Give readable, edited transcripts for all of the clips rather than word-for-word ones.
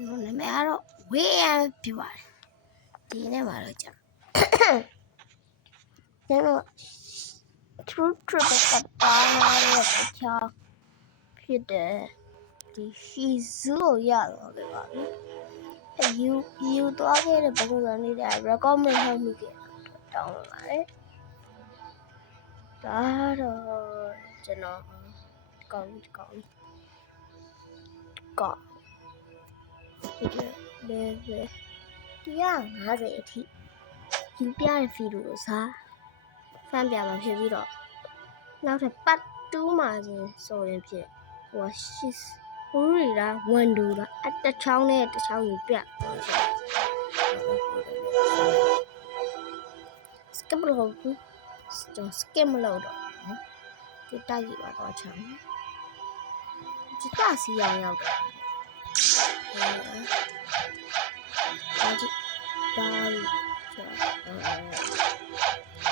ကျွန်တော်နာမည်ကတော့ဝေးရန်ဖြစ်ပါတယ်ဒီနေ့မှာတော့ကျွန်တော် true trip ကပါလာတဲ့တခြားဖြစ်တဲ့ဒီရှိစုကိုရတော့ပဲပါယူသွားခဲ့တဲ့ပုံစံလေးတွေ recommend လုပ်မိခဲ့တောင်းပါတယ်ဒါတော့ကျွန်တော်ကောင်းလေ150အထိယူပြတဲ့ဗီဒီယိုစားဖန်ပြမှာဖြစ်ပြီးတော့နောက်ထပ်ပတ်2မှာဆိုရင်ဖြစ်ဟိုရှိဦးရီလားဝန်ဒူလားအတချောင်းနဲ့တချောင်းယူပြskip လို့ကျွန်တော် skip မလုပ်တော့ဒီတိုက်ကြီးပါတော့ချမ်းဒီတစီအောင်ရောက်တယ်ဒီတိုင်း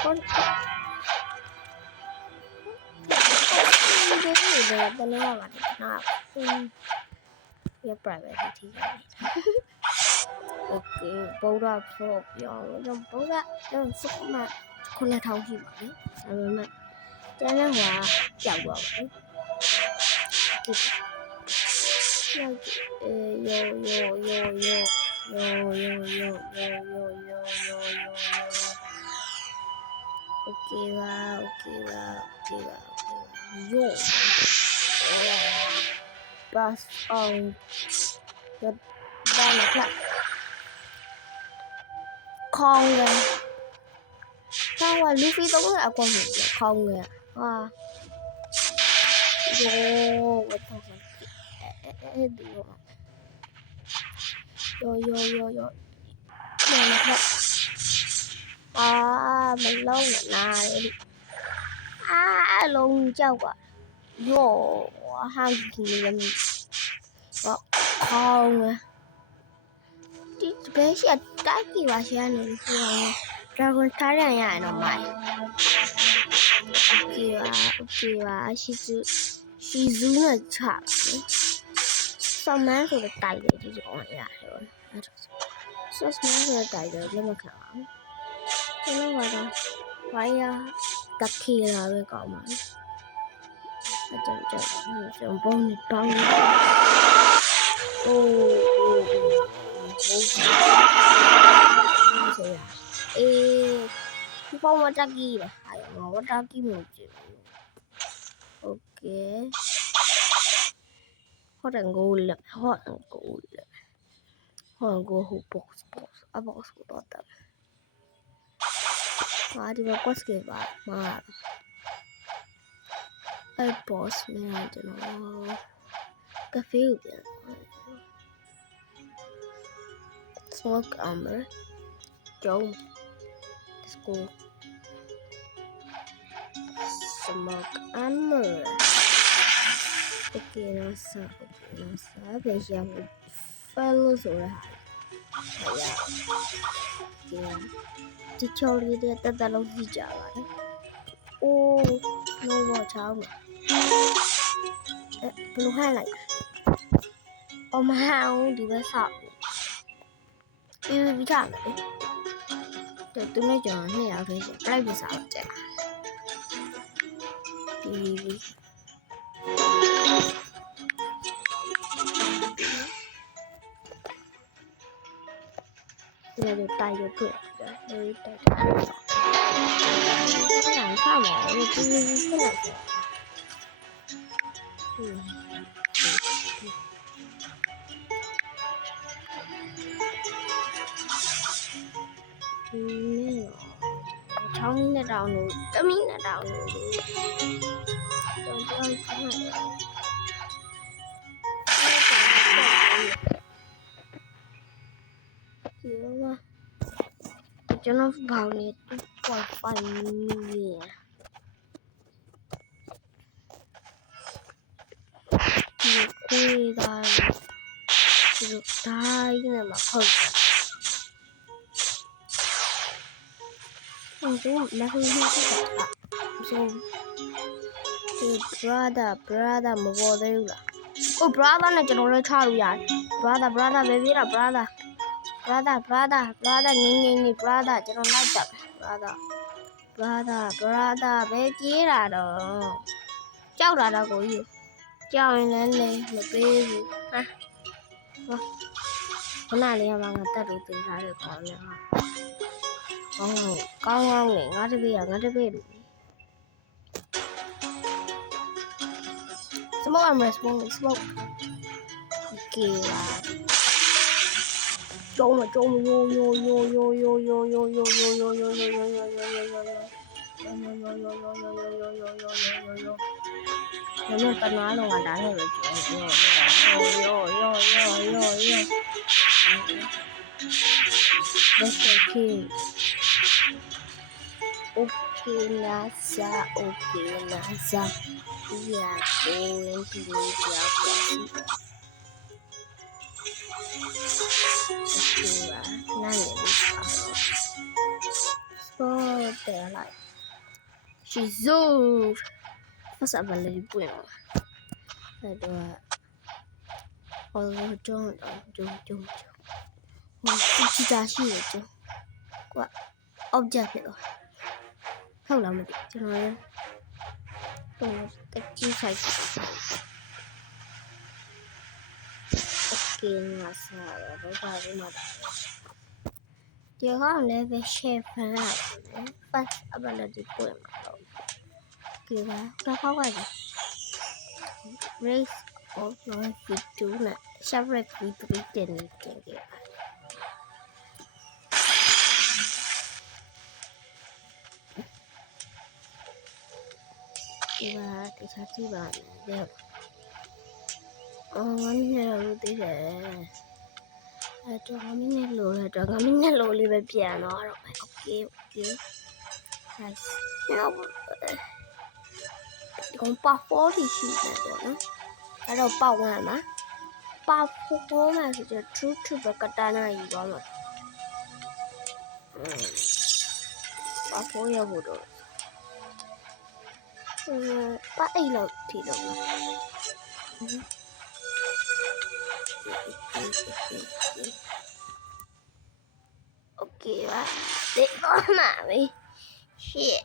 ခွန်ဒီလိုပဲတော့ပါတယ်နာရ privacy โอเคပုံရဖို့ပြောတော့ပုံရတော့စမ9000ရှိပါလေဒါပေမဲ့ကျန်တဲ့ဟိုကကြောက်သွားပါဘူးโอเคပါbus on the down ခေါင်းရတာဝလူဖီတော့အကောင်ကြီးခေါင်းရဟာโยဝတ်တော့အဲဒီyoမလုံးနာလေလုံးကြောက်ကယောဟန်ကြီးလည်းခေါင်းဒီဘယ်ရှိတိုက်ကြီးပါရှာနေလို့Dragon ထားရရင်တော့မိုက်โอเคပါရှိစုနဲ့ချပါဆောင်းမန်းဆိုတဲ့တိုက်တယ်ဒီကောင်ရတယ်အဲ့ဒါဆောင်းမန်းဆိုတဲ့တိုက်တယ်လည်းမခံအောင်ကျွန်တော်ကတော့ဝိုင်းရတခေလာပဲကောင်းပါအဲ့ကြောင့်ကျွန်ပုံနဲ့ပေါင်းအိုးဒီပုံမတက်ကြီးလေဟာဝတက်ကြီးမကြည့်โอเคဟောတယ်ငိုးလေဟောကိုဟို box အ box တော့တယ်ဟာဒီဘက် box ကပါမာအဲ့ box နဲ့ကျွန်တော်ကဖေးကိုပြန် smoke armor Dome let's go smoke armor okay နော်စားပဲရမယ် fellow ဆိုတာဟာရဒီချော်လေးတဲ့တက်တက်လုံးကြည့်ကြပါလေအိုးလောဘောချောင်းဘယ်လိုဟန်လိုက်အမဟန်အောင်ဒီဘက်ဆောက်ပြီးချမယ်သူနဲ့ကျွန်တော်200ခဲရှင်ပြလိုက်ပြစားတော့ကျက်ဒီတိုက်ရပြတယ်ဒီတိုက်တယ်ခါမှာဒီပြလိုက်တယ်ချောင်းနဲ့တောင်လို့တမီးနဲ့တောင်လို့ကျွန်တော်ဘောင်းနေ2.5 million ဒီခွေးသားဒီတိုင်းနဲ့မှာဖောက်ဆိုလက်ဟိုးဆိုဒီ brother မပေါ်သေးဘူးလား Oh brother နဲ့ကျွန်တော်လည်းချလို့ရတယ် brother ပဲပြေးတာ brother နေ brother ကျွန်တော်လိုက်တာ brother ပဲပြေးတာတော့ကြောက်တာတော့ကိုကြီးကြောက်ရင်လည်းမပေးဘူးဟာခဏလေးကမှငါတက်လို့တင်ထားတယ်ကောင်းရဟာကောင်းလေငါတပည့်လို့ smoke I'm responding smoke okay ပါကျုံးယိုညံ့တနာလုံးကဒါနဲ့ပဲကျုံးယို that's okay okay Nasa we are going to meet your party okay ပါနားနေပြီဆိုတယ်လိုက် she's so what's up လေးပွင့်အဲ့တော့ဟိုကျုံဟိုကြည့်တာရှိရကျုံကွာ object ဖြစ်သွားဟုတ်လားမသိကျွန်တော်လည်းဟိုတက်ကြီးဆိုင် okay ငါစားတော့ဘာလို့မလဲဒီကောင်လည်းပဲ share ဖန်ရတယ် first ability ပွင့်မှာတော့ဒီကတော့ခေါက်ရတယ် race of v2 နဲ့ separate v3 တင်ခဲ့ပါဒီကတခြားကြည့်ပါမယ်ငါနည်းလို့သိတယ်အဲ့တော့ငါနည်းလို့လေးပဲပြန်တော့ okay nice နောက်ဒီကောင်ပါ40ရှိတယ်ပေါ့နော်အဲ့တော့ပေါက်ဝင်မှာပါဖို့မှာဆိုတော့ true to ဘကတာနာယူပါမှာပါဖို့ရဖို့တော့ပါအိတ်လို့ထီတော့โอเคပါဒီတော့မှာပဲ shit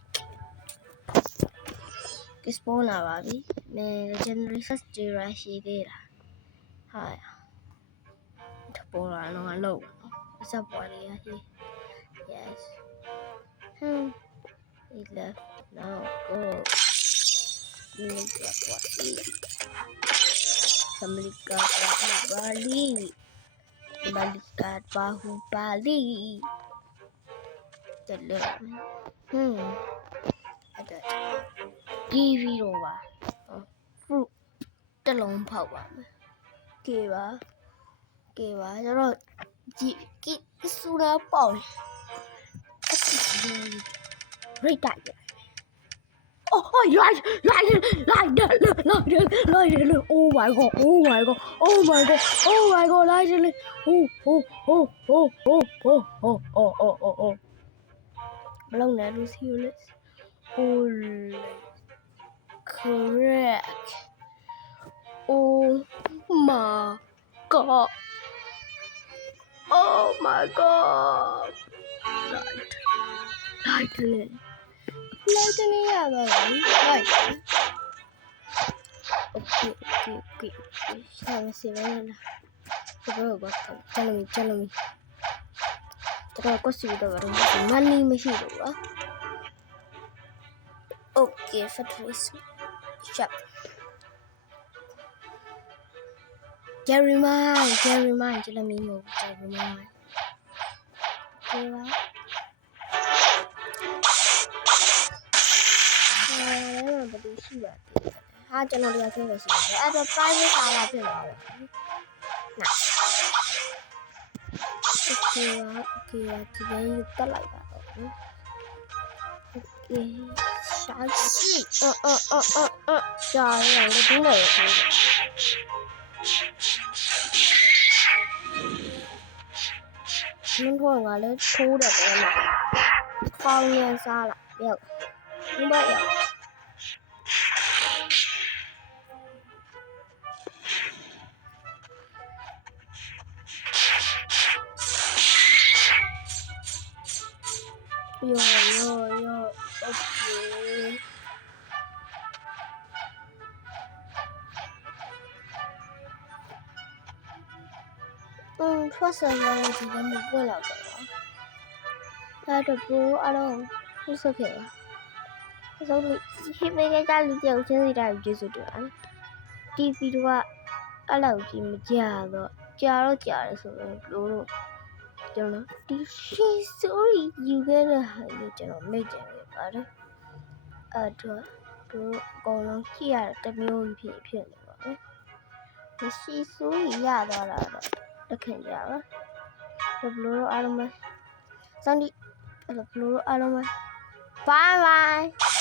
ကစပေါ်လာပါပြီမဲ generation 0ရှိသေးတာဟာတပေါ်လာတော့လောက်စပ်ပေါ်လေးရ yes he left now go Balikat Bahubali Ada TV တော့ပါ fruit တစ်လုံးဖောက်ပါမယ်ကဲပါကျတော့ဒီစူရာပေါ့ရိတ်တိုက် Oh, like oh my god, like oh. Belong there, Lucy, let's holy correct. Oh my god. Lightning à rồi right okay sao xem đây rồi bắt đầu cho mình rồi có sự đâu rồi money mới hiểu được okay first shop Jeremiah cho là mình ngủ Jeremiah okay wow ha cho nó đi chơi về sự à tôi phải với sao là chuyện đó nè ok thì đây tất lại vào ok sao gì trời ơi cái thứ này nhưng thôi mà lấy thu được rồi mà con nhiên sao lại được như vậy Yo, okay. First of all, I'm going to go out. That's bro, I don't. It's okay. So, he made a little thing that I just do. TV to allow him, Jaro, so blue. Don't know. She's sorry you get a general major, but to go on here the new people. She's sorry, yeah, the Kenya. The blue armor. Sunday, the blue armor. Bye bye.